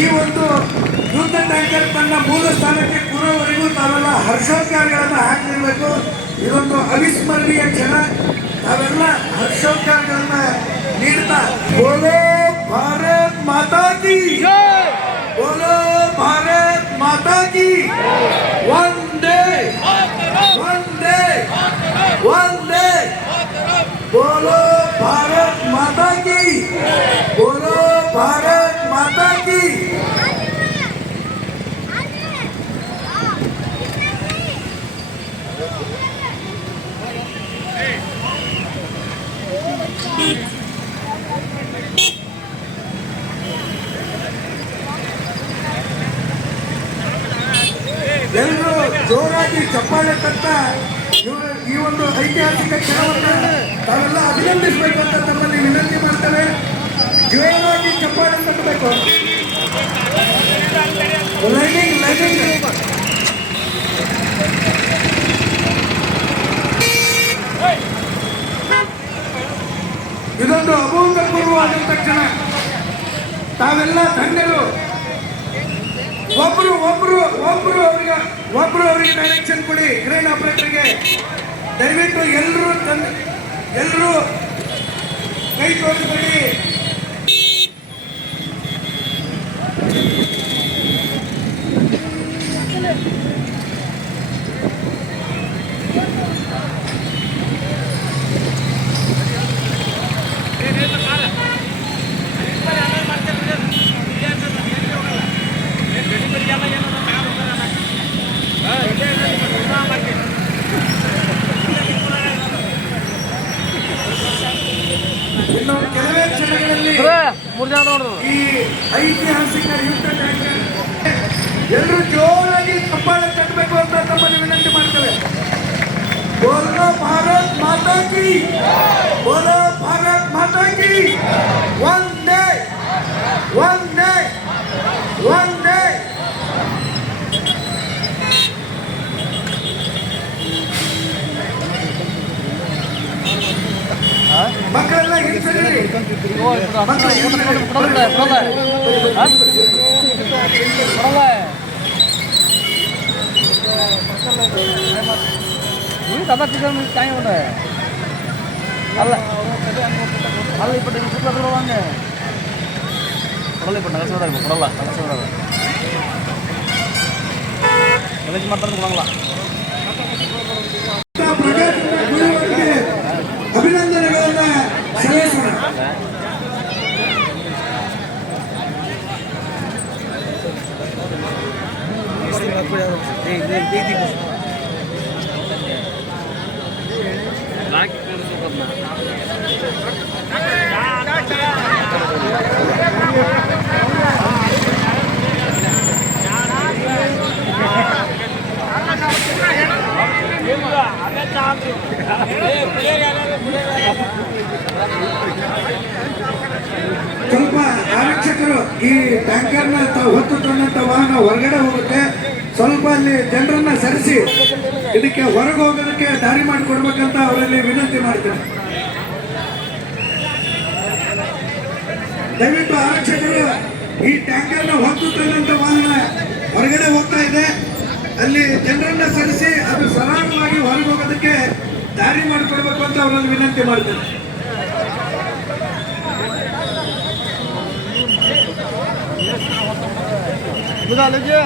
ಈ ಒಂದು ಯುದ್ಧ ಟ್ಯಾಂಕರ್ ತನ್ನ ಮೂಲ ಸ್ಥಾನಕ್ಕೆ ಕೂರೋವರೆಗೂ ತಾವೆಲ್ಲ ಹರ್ಷೋದ್ಗಾರಗಳನ್ನು ಹಾಕಿರಬೇಕು. ಇದೊಂದು ಅವಿಸ್ಮರಣೀಯ ಕ್ಷಣ. ತಾವೆಲ್ಲ ಹರ್ಷೋದ್ಗಾರಗಳನ್ನ ನೀಡ್ತಾ ಬೋಲೋ ಭಾರತ್ ಮಾತಾ ಕಿ, ಬೋಲೋ ಭಾರತ್ ಮಾತಾ ಕಿ, ವಂದೇ ವಂದೇ ವಂದೇ, बोलो भारत माता की, बोलो भारत माता की। ಎಲ್ಲರೂ ಜೋರಾಗಿ ಚಪ್ಪಾಳೆ ತಟ್ಟ ಈ ಒಂದು ಐತಿಹಾಸಿಕ ಕ್ಷಣವನ್ನು ತಾವೆಲ್ಲ ಅಭಿನಂದಿಸಬೇಕು ಅಂತ ತಮ್ಮಲ್ಲಿ ವಿನಂತಿ ಮಾಡ್ತೇವೆ. ಜೋರಾಗಿ ಚಪ್ಪಾಳೆ ತಟ್ಟಬೇಕು. ಇದೊಂದು ಅಭೂತಪೂರ್ವವಾದಂಥ ಕ್ಷಣ. ತಾವೆಲ್ಲ ಧನ್ಯರು. ಒಬ್ರು ಅವರಿಗೆ ಡೈರೆಕ್ಷನ್ ಕೊಡಿ. ಕ್ರೇನ್ ಆಪರೇಟರ್ಗೆ ದಯವಿಟ್ಟು ಎಲ್ಲರೂ ಕೈ ತೋರಿಸ್ಬೇಡಿ. ಇನ್ನು ಕೆಲವೇ ಕ್ಷಣಗಳಲ್ಲಿ ಈ ಐತಿಹಾಸಿಕ ಯುದ್ಧ ಟ್ಯಾಂಕರ್ ಎಲ್ಲರೂ ಜೋರಾಗಿ ಚಪ್ಪಾಳೆ ತಟ್ಟಬೇಕು ಅಂತ ತಮ್ಮಲ್ಲಿ ವಿನಂತಿ ಮಾಡ್ತೇವೆ. ಬೋಲೋ ಭಾರತ್ ಮಾತಾ ಕಿ, ಬೋಲೋ ಭಾರತ್ ಮಾತಾ ಕಿ, ವಂದೇ ವಂದೇ ವಂದೇ. ಮಕ್ಕಳೆಲ್ಲ ಹಿಂಸೆಯಲ್ಲಿ ಅಭಿನಂದನೆಗಳನ್ನ ಸಲ್ಲಿಸೋಣ. ಸ್ವಲ್ಪ ಆರಕ್ಷಕರು ಈ ಟ್ಯಾಂಕರ್ನ ಹೊತ್ತು ತಂದಂತ ವಾಹನ ಹೊರಗಡೆ ಹೋಗುತ್ತೆ. ಸ್ವಲ್ಪ ಅಲ್ಲಿ ಜನರನ್ನ ಸರಿಸಿ ಇದಕ್ಕೆ ಹೊರಗೆ ಹೋಗೋದಕ್ಕೆ ದಾರಿ ಮಾಡಿಕೊಡ್ಬೇಕಂತ ಅವರಲ್ಲಿ ವಿನಂತಿ ಮಾಡ್ತೇನೆ. ದಯವಿಟ್ಟು ಆರಕ್ಷಕರು ಈ ಟ್ಯಾಂಕರ್ನ ಹೊತ್ತು ತಂದಂತ ವಾಹನ ಹೊರಗಡೆ ಹೋಗ್ತಾ ಇದೆ. ಅಲ್ಲಿ ಜನರನ್ನ ಸರಿಸಿ ಅದು ಸರಾಗವಾಗಿ ಹೊರಗೆ ಹೋಗೋದಕ್ಕೆ ದಾರಿ ಮಾಡಿಕೊಡ್ಬೇಕು ಅಂತ ಅವರಲ್ಲಿ ವಿನಂತಿ ಮಾಡ್ತೇನೆ. Udah lagi ya.